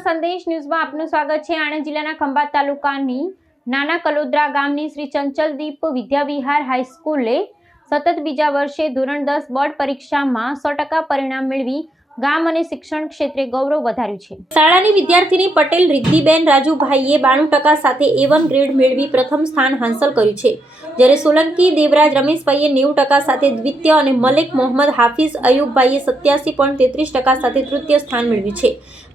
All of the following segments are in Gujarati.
પ્રાર્થના સંદેશ ન્યૂઝમાં આપનું સ્વાગત છે। આણંદ જિલ્લાના ખંભાત તાલુકાની નાના કલોદરા ગામની શ્રી ચંચલદીપ વિદ્યાવિહાર હાઈસ્કૂલે સતત બીજા વર્ષે ધોરણ 10 બોર્ડ પરીક્ષામાં 100% પરિણામ મેળવી ગામ અને શિક્ષણ ક્ષેત્રે ગૌરવ વધાર્યું છે। શાળાની વિદ્યાર્થીની પટેલ રિદ્ધિબેન રાજુભાઈએ 92% સાથે A1 ગ્રેડ મેળવી પ્રથમ સ્થાન હાંસલ કર્યું છે, જ્યારે સોલંકી દેવરાજ રમેશભાઈએ 90% સાથે દ્વિતીય અને મલેક મોહમ્મદ હાફિઝ અયુબભાઈએ 87.33% સાથે તૃતીય સ્થાન મેળવ્યું છે।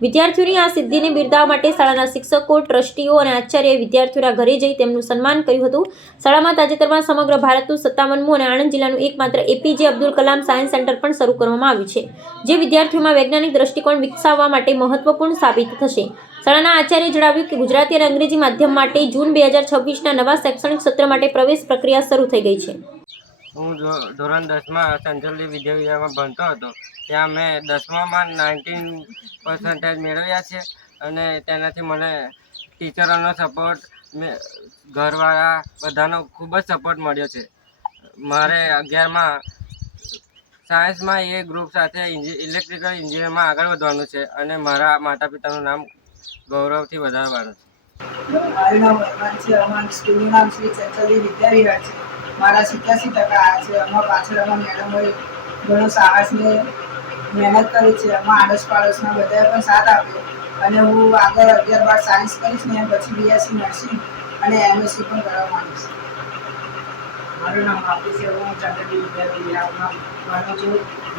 વિદ્યાર્થીઓની આ સિદ્ધિને બિરદાવવા માટે શાળાના શિક્ષકો, ટ્રસ્ટીઓ અને આચાર્યએ વિદ્યાર્થીઓના ઘરે જઈ તેમનું સન્માન કર્યું હતું। શાળામાં તાજેતરમાં સમગ્ર ભારતનું 57મું અને આણંદ જિલ્લાનું એકમાત્ર APJ Abdul Kalam science centre પણ શરૂ કરવામાં આવ્યું છે, જે વિદ્યાર્થીઓમાં વૈજ્ઞાનિક દ્રષ્ટિકોણ વિકસાવવા માટે મહત્વપૂર્ણ સાબિત થશે। શાળાના આચાર્યએ જણાવ્યું કે ગુજરાતી અને અંગ્રેજી માધ્યમ માટે જૂન 2026ના નવા શૈક્ષણિક સત્ર માટે પ્રવેશ પ્રક્રિયા શરૂ થઈ ગઈ છે। હું ધોરણ 10માં ચંચલદીપ વિદ્યાવિહારમાં ભણતો હતો। ત્યાં મેં 10મામાં 19% મેળવ્યા છે અને તેનાથી મને ટીચરોનો સપોર્ટ, ઘરવાળા બધાનો ખૂબ જ સપોર્ટ મળ્યો છે। મારે 11માં સાયન્સમાં એ ગ્રુપ સાથે ઇલેક્ટ્રિકલ એન્જિનિયરમાં આગળ વધવાનું છે અને મારા માતા પિતાનું નામ ગૌરવથી વધારવાનું છે। મારું નામ વરમાન છે। અમારું સ્કૂલનું નામ શ્રી ચંચલદીપ વિદ્યાવિહાર છે। મારા 87% આવ્યા છે। અમારા પાછળ અમારા મેડમોએ ઘણો સાહસને મહેનત કરી છે। અમારા આડોશ પાડોશના બધાએ પણ સાથ આપ્યો અને હું આગળ 11-12 સાયન્સ કરીશ ને પછી BSc નર્સિંગ અને MSc પણ કરવા માંગુ છું। મારું નામ હાફિઝ છે। હું ચંચલદીપ વિદ્યાવિહારમાં ભણું છું।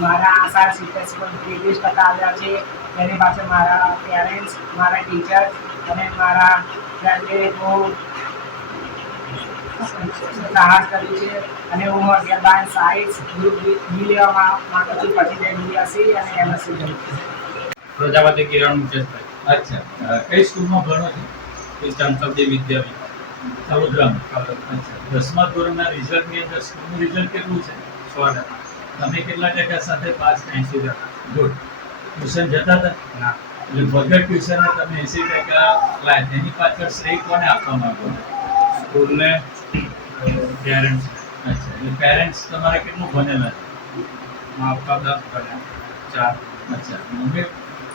મારા 60% આવ્યા છે। તેની પાછળ મારા પેરેન્ટ્સ, મારા ટીચર્સ અને મારા ફ્રેન્ડે હું સાહસ કર્યું છે અને હું 11-12 સાયન્સ ગ્રુપ બી લેવા માંગુ છું, પછી BSc અને MSc કરું છું। પ્રજાપતિ કિરણ મુકેશભાઈ। અચ્છા, કઈ સ્કૂલમાં ભણો છો? ચંચલદીપ વિદ્યાવિહાર વડોદરામાં। અચ્છા, 10મા ધોરણના રિઝલ્ટની અંદર સ્કૂલનું રિઝલ્ટ કેટલું છે? 100%। તમે કેટલા ટકા સાથે પાસ? 80%। ગુડ। ટ્યુશન જતા હતા? ના। એટલે વગર ટ્યુશને તમે 80% લાયા, એની પાછળ શ્રેય કોને આપવા માંગો? સ્કૂલને, પેરેન્ટ્સ। અચ્છા, એટલે પેરેન્ટ્સ તમારે કેટલું ભણેલા છે? મા પપ્પા 10 ભણ્યા, 4। અચ્છા, મમ્મી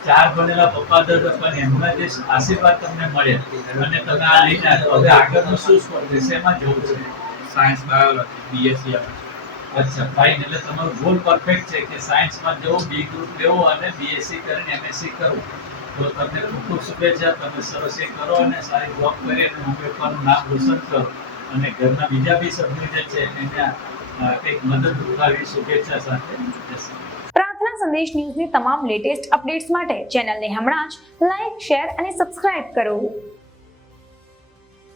4 ભણેલા, પપ્પા 10, પણ એમના જે આશીર્વાદ તમને મળ્યા અને તમે આ લઈને આવ્યા, હવે આગળનું શું શેમાં જવું છે? Science, biology, BSc। અચ્છા, ફાઇન। એટલે તમારો ગોલ પરફેક્ટ છે કે સાયન્સમાં જવું, બી ગ્રુપ લેવું અને BSc કરીને MSc કરવું। તો તમને ખૂબ ખૂબ શુભેચ્છા। તમે સરસ એ કરો અને સારી જોબ કરી અને મમ્મી પપ્પાનું નામ રોશન કરો અને ઘરના બીજા બી સભ્યો જે છે એને કંઈક મદદરૂપ આવી શુભેચ્છા સાથે। પ્રાર્થના સંદેશ ન્યૂઝની તમામ લેટેસ્ટ અપડેટ્સ માટે ચેનલને હમણાં જ લાઈક, શેર અને સબસ્ક્રાઇબ કરો।